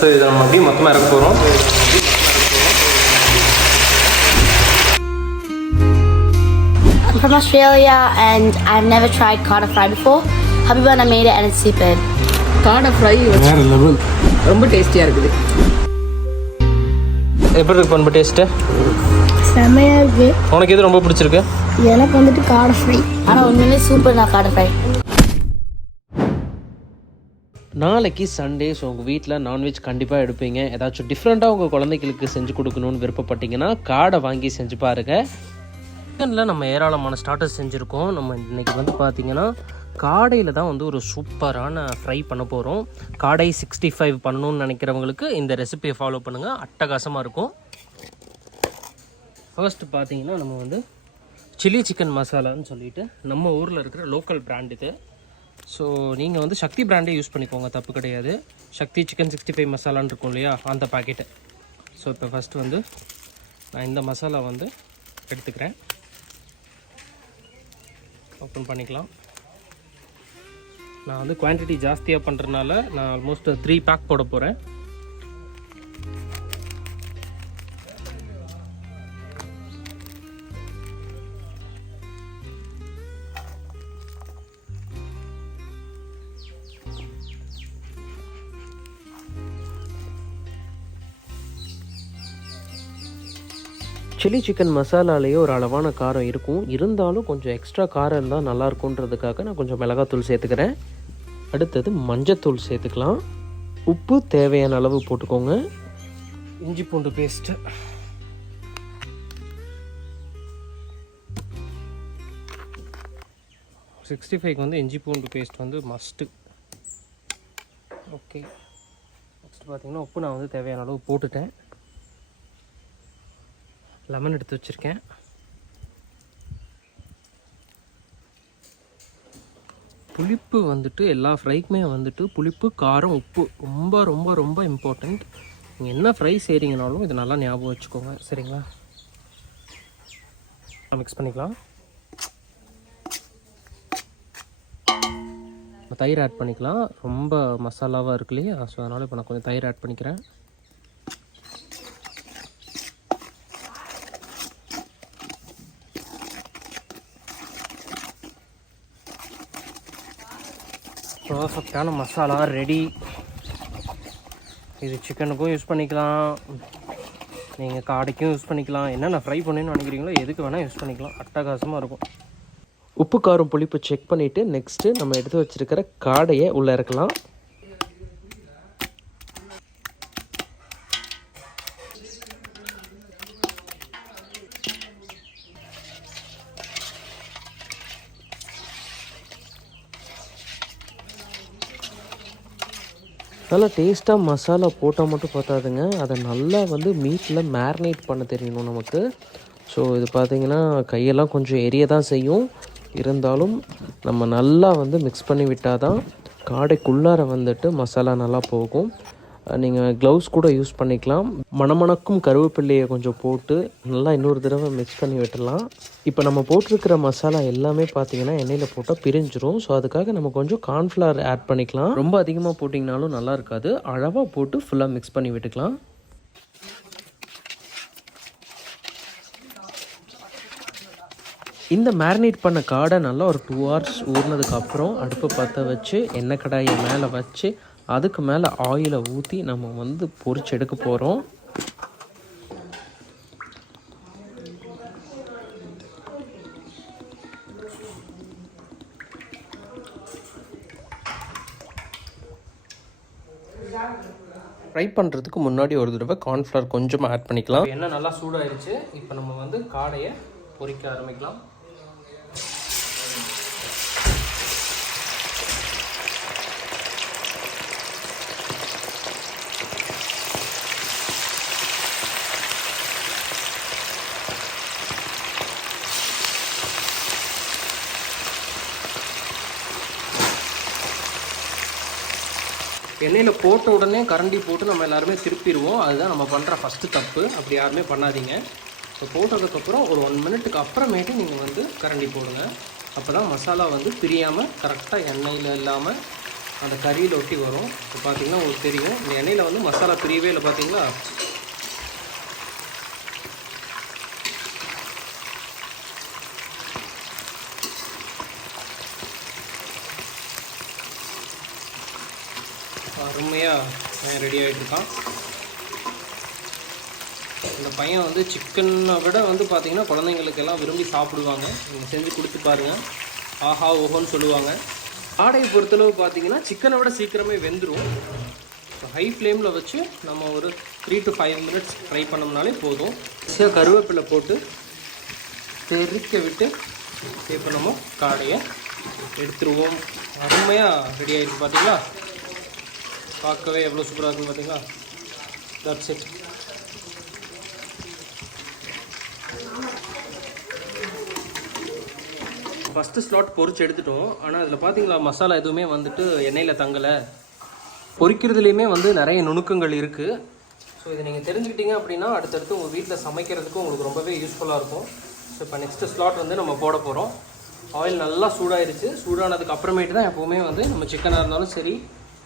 So இதை நம்ம அப்படியே மொத்தமாக இறக்க போகிறோம். I'm from Australia and I've never tried carter fry before. Happy when I made it and it's super. காடை ஃப்ரை வேறு லெவல், ரொம்ப டேஸ்டியாக இருக்குது. எப்படி இருக்கு பண்பு டேஸ்ட்டு? செமையாக இருக்கு. உனக்கு எது ரொம்ப பிடிச்சிருக்கு? எனக்கு வந்துட்டு காடை ஃப்ரை. ஆனால் உண்மையிலே சூப்பர் தான் காடை ஃப்ரை. நாளைக்கு சண்டே. ஸோ உங்கள் வீட்டில் நான்வெஜ் கண்டிப்பாக எடுப்பீங்க. ஏதாச்சும் டிஃப்ரெண்ட்டாக உங்கள் குழந்தைகளுக்கு செஞ்சு கொடுக்கணுன்னு விருப்பப்பட்டீங்கன்னா காடை வாங்கி செஞ்சு பாருங்கள். சிக்கனில் நம்ம ஏராளமான ஸ்டார்டர்ஸ் செஞ்சுருக்கோம். நம்ம இன்றைக்கி வந்து பார்த்திங்கன்னா காடையில் தான் வந்து ஒரு சூப்பரான ஃப்ரை பண்ண போகிறோம். காடை 65 பண்ணணும்னு நினைக்கிறவங்களுக்கு இந்த ரெசிபியை ஃபாலோ பண்ணுங்கள், அட்டகாசமாக இருக்கும். ஃபர்ஸ்ட் பார்த்திங்கன்னா நம்ம வந்து சில்லி சிக்கன் மசாலான்னு சொல்லிட்டு நம்ம ஊரில் இருக்கிற லோக்கல் பிராண்ட் இது. ஸோ நீங்கள் வந்து சக்தி பிராண்டே யூஸ் பண்ணிக்கோங்க, தப்பு கிடையாது. சக்தி சிக்கன் 65 மசாலான்னு இருக்கும் இல்லையா, அந்த பாக்கெட்டு. ஸோ இப்போ ஃபஸ்ட்டு வந்து நான் இந்த மசாலா வந்து எடுத்துக்கிறேன். ஓப்பன் பண்ணிக்கலாம். நான் வந்து குவான்டிட்டி ஜாஸ்தியாக பண்ணுறதுனால நான் ஆல்மோஸ்ட் 3 பேக் போட போகிறேன். சில்லி சிக்கன் மசாலாலேயே ஒரு அளவான காரம் இருக்கும், இருந்தாலும் கொஞ்சம் எக்ஸ்ட்ரா காரம் இருந்தால் நல்லாயிருக்குன்றதுக்காக நான் கொஞ்சம் மிளகாத்தூள் சேர்த்துக்கிறேன். அடுத்தது மஞ்சத்தூள் சேர்த்துக்கலாம். உப்பு தேவையான அளவு போட்டுக்கோங்க. இஞ்சி பூண்டு பேஸ்ட்டு, $65 வந்து இஞ்சி பூண்டு பேஸ்ட் வந்து மஸ்ட்டு. ஓகே, நெக்ஸ்ட் பார்த்திங்கன்னா உப்பு நான் வந்து தேவையான அளவு போட்டுட்டேன். லெமன் எடுத்து வச்சுருக்கேன். புளிப்பு வந்துட்டு எல்லா ஃப்ரைக்குமே வந்துட்டு புளிப்பு, காரம், உப்பு ரொம்ப ரொம்ப ரொம்ப இம்பார்ட்டண்ட். நீங்கள் என்ன ஃப்ரை செய்கிறீங்கனாலும் இது நல்லா ஞாபகம் வச்சுக்கோங்க, சரிங்களா? மிக்ஸ் பண்ணிக்கலாம். தயிர் ஆட் பண்ணிக்கலாம். ரொம்ப மசாலாவாக இருக்கு இல்லையா, ஸோ அதனால் இப்போ நான் கொஞ்சம் தயிர் ஆட் பண்ணிக்கிறேன். பர்ஃபெக்டான மசாலா ரெடி. இது சிக்கனுக்கும் யூஸ் பண்ணிக்கலாம், நீங்கள் காடைக்கும் யூஸ் பண்ணிக்கலாம். என்னென்ன ஃப்ரை பண்ணணும்னு நினைக்கிறீங்களோ எதுக்கு வேணால் யூஸ் பண்ணிக்கலாம், அட்டகாசமாக இருக்கும். உப்பு காரம் புளிப்பு செக் பண்ணிவிட்டு நெக்ஸ்ட்டு நம்ம எடுத்து வச்சுருக்கிற காடையை உள்ளே இறக்கலாம். நல்லா டேஸ்ட்டாக மசாலா போட்டால் மட்டும் பார்த்தாதுங்க, அதை நல்லா வந்து மீட்டில் மேரினேட் பண்ண தெரியணும் நமக்கு. ஸோ இது பார்த்திங்கன்னா கையெல்லாம் கொஞ்சம் எரிய தான் செய்யும், இருந்தாலும் நம்ம நல்லா வந்து மிக்ஸ் பண்ணி விட்டால் தான் காடைக்குள்ளார வந்துட்டு மசாலா நல்லா போகும். நீங்கள் க்ளவுஸ் கூட யூஸ் பண்ணிக்கலாம். மணமணக்கும் கருவேப்பிள்ளையை கொஞ்சம் போட்டு நல்லா இன்னொரு தடவை மிக்ஸ் பண்ணி விட்டுடலாம். இப்போ நம்ம போட்டிருக்கிற மசாலா எல்லாமே பார்த்தீங்கன்னா எண்ணெயில் போட்டால் பிரிஞ்சிரும். ஸோ அதுக்காக நம்ம கொஞ்சம் கார்ன்ஃப்ளவர் ஆட் பண்ணிக்கலாம். ரொம்ப அதிகமாக போட்டிங்கனாலும் நல்லா இருக்காது, அளவாக போட்டு ஃபுல்லாக மிக்ஸ் பண்ணி விட்டுக்கலாம். இந்த மேரினேட் பண்ண காடை நல்லா ஒரு 2 hours ஊறினதுக்கப்புறம் அடுப்பு பற்ற வச்சு எண்ணெய் கடாயை மேலே வச்சு அதுக்கு மேலே ஆயிலை ஊற்றி நம்ம வந்து பொரிச்சு எடுக்க போகிறோம். ஃப்ரை பண்ணுறதுக்கு முன்னாடி ஒரு தடவை கார்ன்ஃப்ளவர் கொஞ்சமாக ஆட் பண்ணிக்கலாம். எண்ணெய் நல்லா சூடாயிருச்சு. இப்போ நம்ம வந்து காடையை பொரிக்க ஆரம்பிக்கலாம். எண்ணெயில் போட்ட உடனே கரண்டி போட்டு நம்ம எல்லாருமே திருப்பிடுவோம். அதுதான் நம்ம பண்ணுற ஃபஸ்ட்டு தப்பு. அப்படி யாருமே பண்ணாதீங்க. ஸோ போட்டதுக்கப்புறம் ஒரு 1 minute அப்புறமேட்டு நீங்கள் வந்து கரண்டி போடுங்க. அப்போ தான் மசாலா வந்து பிரியாமல் கரெக்டாக எண்ணெயில் இல்லாமல் அந்த கறியில் ஒட்டி வரும். இப்போ பார்த்தீங்கன்னா உங்களுக்கு தெரியும், இந்த எண்ணெயில் வந்து மசாலா பிரியவே இல்லை பார்த்தீங்களா. அருமையாக ரெடி ஆகிட்டுருக்கான். இந்த பையன் வந்து சிக்கனை விட வந்து பார்த்திங்கன்னா குழந்தைங்களுக்கெல்லாம் விரும்பி சாப்பிடுவாங்க. நீங்கள் செஞ்சு கொடுத்து பாருங்கள், ஆஹா ஓஹோன்னு சொல்லுவாங்க. ஆடையை பொறுத்தளவு பார்த்திங்கன்னா சிக்கனை விட சீக்கிரமே வெந்துடும். ஹை ஃப்ளேமில் வச்சு நம்ம ஒரு 3 to 5 minutes ஃப்ரை பண்ணோம்னாலே போதும். கருவேப்பிலை போட்டு தெறிக்க விட்டு இப்போ நம்ம காடையை எடுத்துருவோம். அருமையாக ரெடி ஆகிடுச்சு பார்த்தீங்களா. பார்க்கவே எவ்வளோ சூப்பராக இருக்குன்னு பார்த்தீங்களா. That's it. ஃபஸ்ட்டு ஸ்லாட் பொரிச்சு எடுத்துட்டோம். ஆனால் அதில் பார்த்தீங்களா மசாலா எதுவுமே வந்துட்டு எண்ணெயில் தங்கலை. பொரிக்கிறதுலேயுமே வந்து நிறைய நுணுக்கங்கள் இருக்குது. ஸோ இதை நீங்கள் தெரிஞ்சுக்கிட்டீங்க அப்படின்னா அடுத்தடுத்து உங்கள் வீட்டில் சமைக்கிறதுக்கும் உங்களுக்கு ரொம்பவே யூஸ்ஃபுல்லாக இருக்கும். ஸோ இப்போ நெக்ஸ்ட்டு ஸ்லாட் வந்து நம்ம போட போகிறோம். ஆயில் நல்லா சூடாயிருச்சு. சூடானதுக்கு அப்புறமேட்டு தான் எப்போவுமே வந்து நம்ம சிக்கனாக இருந்தாலும் சரி,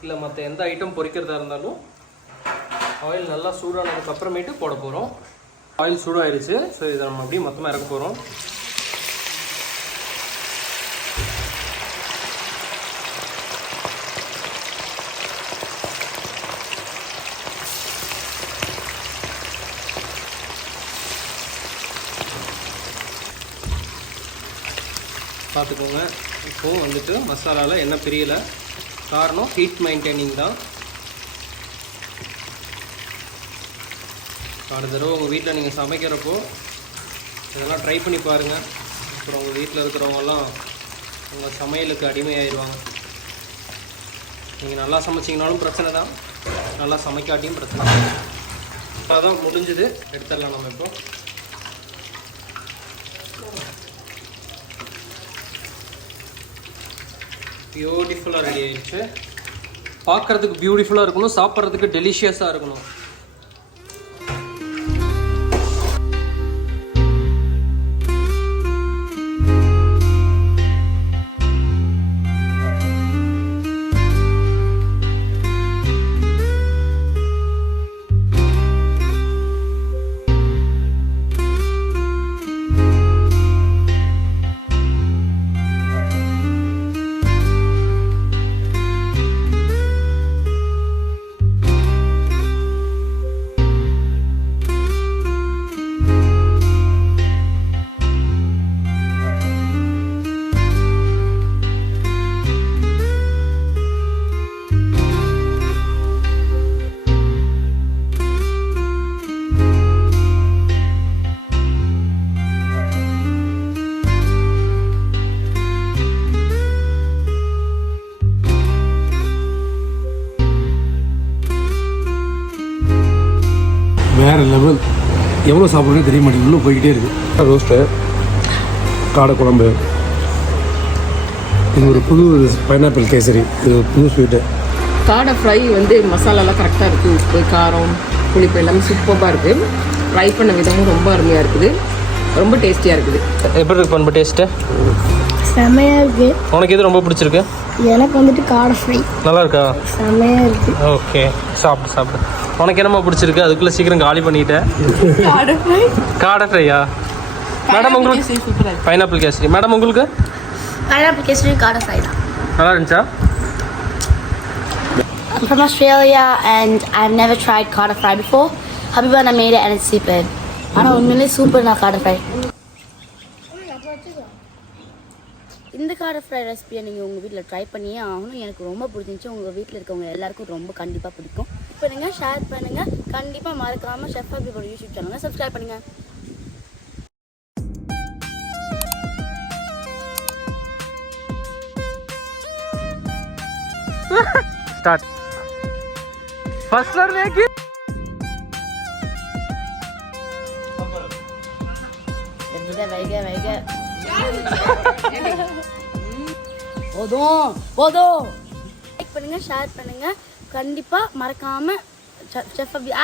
இல்லை மற்ற எந்த ஐட்டம் பொரிக்கிறதா இருந்தாலும் ஆயில் நல்லா சூடானதுக்கு அப்புறமேட்டு போட போகிறோம். ஆயில் சூடாயிருச்சு. ஸோ இதை நம்ம அப்படியே மொத்தமாக இறக்க போகிறோம். பார்த்துக்கோங்க, இப்போது வந்துட்டு மசாலாவில் எண்ணெய் பிரியலை. காரணம் ஹீட் மெயின்டைனிங் தான். அடுத்த தடவை உங்கள் வீட்டில் நீங்கள் சமைக்கிறப்போ இதெல்லாம் ட்ரை பண்ணி பாருங்கள். அப்புறம் உங்கள் வீட்டில் இருக்கிறவங்கெல்லாம் உங்கள் சமையலுக்கு அடிமையாகிடுவாங்க. நீங்கள் நல்லா சமைச்சிங்கனாலும் பிரச்சனை தான், நல்லா சமைக்காட்டியும் பிரச்சனை தான். அதான் முடிஞ்சுது, எடுத்துடலாம் நம்ம இப்போ. பியூட்டிஃபுல்லாக ரெடி ஆகிடுச்சு. பார்க்குறதுக்கு பியூட்டிஃபுல்லாக இருக்கணும், சாப்பிட்றதுக்கு டெலிஷியஸாக இருக்கணும். வேறு லெவல். எவ்வளோ சாப்பிட்றதுன்னு தெரிய மாட்டேங்குது, உள்ளே போய்கிட்டே இருக்குது. ரோஸ்ட்டு, காடை குழம்பு, இது ஒரு புது பைனாப்பிள் கேசரி, இது ஒரு புது ஸ்வீட்டு. காடை ஃப்ரை வந்து மசாலாலாம் கரெக்டாக இருக்குது. உப்பு, காரம், புளிப்பு எல்லாமே சூப்பராக இருக்குது. ஃப்ரை பண்ண விதமும் ரொம்ப அருமையாக இருக்குது, ரொம்ப டேஸ்டியாக இருக்குது. எப்படி இருக்கு பண்பு டேஸ்ட்டு? செமையாக இருக்குது. உனக்கு எது ரொம்ப பிடிச்சிருக்கு? எனக்கு வந்துட்டு காடை ஃப்ரை நல்லா இருக்கா? செமையாக இருக்குது. ஓகே, சாப்பிடு சாப்பிடு. உனக்கு என்னம்மா பிடிச்சிருக்கு? அதுக்குள்ளே சீக்கிரம் காலி பண்ணிட்டேன். காடை ஃப்ரையா மேடம்? உங்களுக்கு பைனாப்பிள் கேசரி மேடம், உங்களுக்கு பைனாப்பிள் கேசரி காடை ஃப்ரை தான். நல்லா இருந்துச்சா? I'm from Australia and I've never tried Carter fry before. Habiba made it and it's super. ஆனால் உண்மையிலே சூப்பர் நான் காடை ஃப்ரை. இந்த காடை ஃப்ரை ரெசிபியை நீங்கள் உங்கள் வீட்டில் ட்ரை பண்ணியே ஆகணும். எனக்கு ரொம்ப பிடிச்சிருந்துச்சி. உங்கள் வீட்டில் இருக்கவங்க எல்லாருக்கும் ரொம்ப கண்டிப்பாக பிடிக்கும். பண்ணுங்கள், ஷேர் பண்ணுங்கள், கண்டிப்பாக மறக்காமல் ஷெஃப் ஹபீபோட யூடியூப் சேனலை சப்ஸ்கிரைப் பண்ணுங்கள். ஸ்டார்ட். ஃபர்ஸ்ட் லெர் மேக் இட். வைக போதும் போதும். லைக் பண்ணுங்க, ஷேர் பண்ணுங்க, கண்டிப்பா மறக்காம ஷெஃப் ஹபீப்